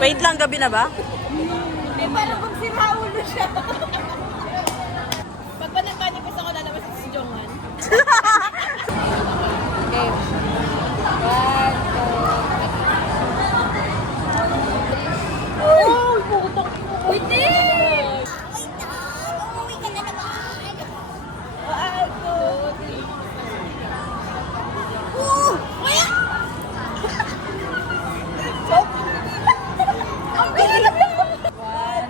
Wait lang, gabi na ba? Parang kung si Raul na siya. Pag ba nagpanipis ako, lalabas si Jongwan. Okay. 1, 2, 3. Oh! Putok! Wait! Wait lang! Umuwi ka na naman! 1, 2, 3. Wala! Ang galing! 1,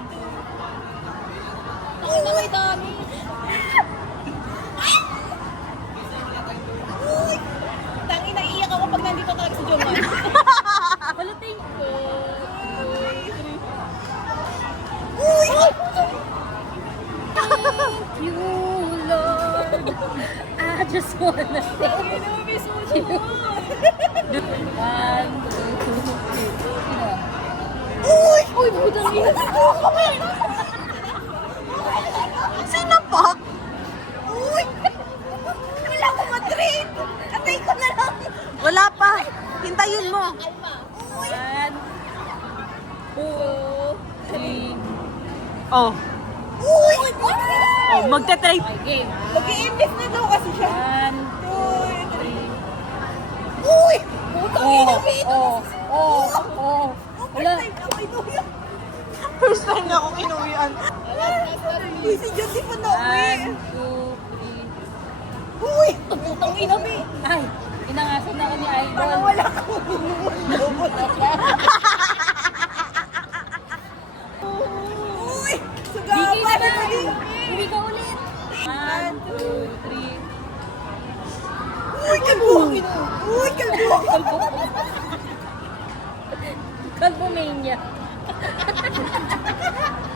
2. Nakita may dami. Tangi, naiiyak ako pag nandito talaga si Jongwan. Palutin ko. Thank you, Lord. I just wanna thank you. 1, 2, 3. Uy, budang yun. Sinapak? Uy! Wala ko ma-treat. Atay ko na lang. Wala pa. Hintayin mo. Alma. 1, 2, 3. Oh. Uy! Oh, magte-trade. Game. Mag-i-imbis na daw kasi siya. 1, 2, 3. Uy! Putang ina, wala. First time na akong inuwian. Uy, si John di pa na-uwi. 1, 2, 3. Uy! Putang ina, Mi. Ay, inangasan na ako ni Idol. Parang wala akong lobo na siya. Uy! Bigay Sugapan na na rin. Uwi ka ulit. 1, 2, 3. Uy, kalbuhang ina. Uy, kalbuhang. Kalbumania.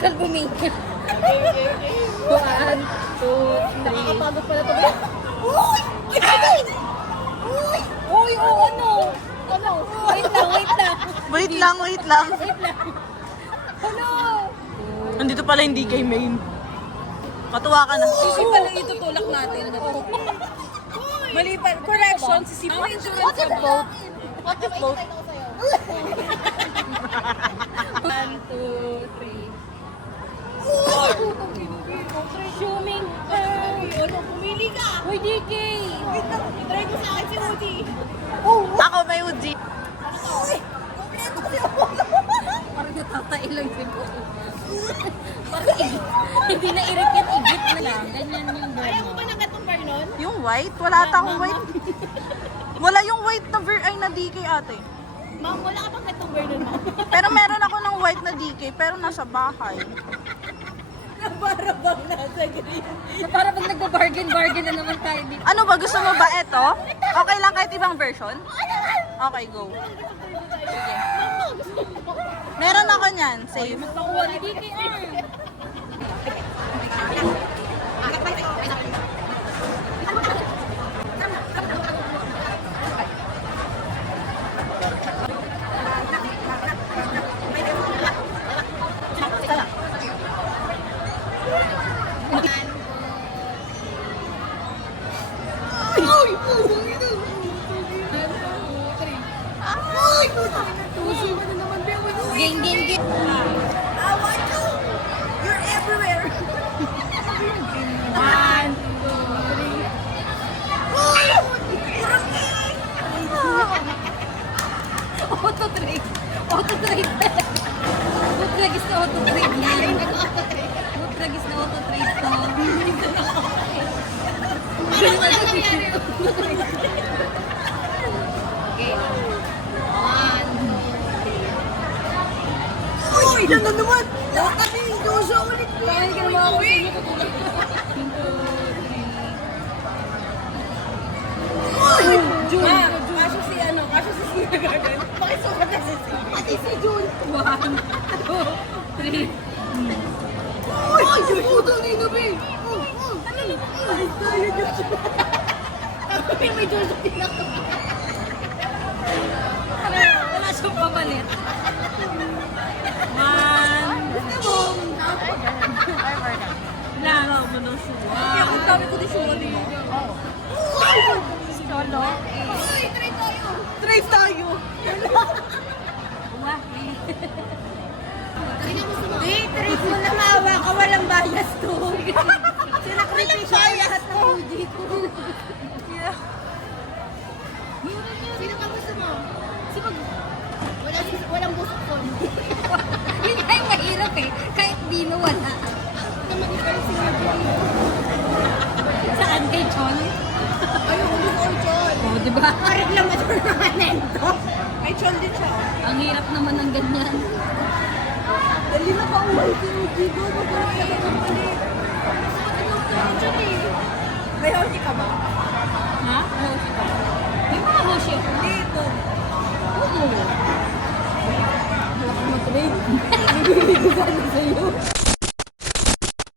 Kalbumania. 1, 2, 3. Nakakapagod pala ito. Uy! Uy! Uy, oh, ano? Ano? Wait lang. Wait lang. Wait lang. Ano? Nandito pala hindi kay main. Matuwa ka na. Sisi pala itutulak natin. Mali pa. Correction, sisi pa. What if both? What if both? 1, 2, 3. Assuming. Ano, pumili ka. Uy, DK. Wait lang, i-try ko sa akin si Woody. Ako may Uji. Uy! Kompleto si Woody. Parang natatain lang siguro. Parang hindi na irikit, igit na lang. Ganyan yung Ayaw mo burn. ba ng katumbar nun? Yung white? Wala ata akong white. Wala yung white na ay na DK ate. Ma'am, wala ka bang katumbar nun, ma'am? Pero meron ako ng white na DK pero nasa bahay. Para bang nasa green. Para pag nagba-bargain na naman tayo dito. Ano ba? Gusto mo ba ito? Okay lang kahit ibang version? Okay, go. Meron ako niyan. Save. Magpakuha ni DKR. Game. I want you. You're everywhere. 1, 2, 3. Auto-trade. Butragis na auto-trade yan. Butragis na auto-trade to. Parang wala nangyari. Okay. 1, 2, 3. Uy! Yan na naman! Kasi ikaw siya ulit ko. Bakit ka naman ako sa inyo tutulak? 1, 2, 3. Jun! Kaso si ano? Kaso si Sina Garden. Bakit sukat na si Sina? Pati si Jun. 1, 2, 3. Uy! Jun! Putang ina, be! Ano na? Ay, tayo Jun! Tapos may Jun sa tinaka. Wala siyang pamalit. 1, Laro mo na siya. Kaya ang dami ko di sumali. Solo. Uy! Try tayo! Try tayo! Uwa. walang bias to. Sinakripisyo ko lahat ng Fuji ko. Yeah. Sino pa gusto mo? Sino? Walang busok ko. Yun nga yung mahirap eh. Kahit di mo wala. Naman ikaw si Marjorie. Saan kay Chon? Ayaw ko gusto ko, Chon. Oo, di ba? Parang laman ko naman nento. May chol din siya. Ang hirap naman ng ganyan. Dali na pa uwi si Uji doon. Magkakaroon ka ng palit. May hoshi ka ba? Ha? Hoshi ka. May mga hoshi ako. Dito. Oo. Wala kang mag-trade. Bibigay ko sana sa'yo.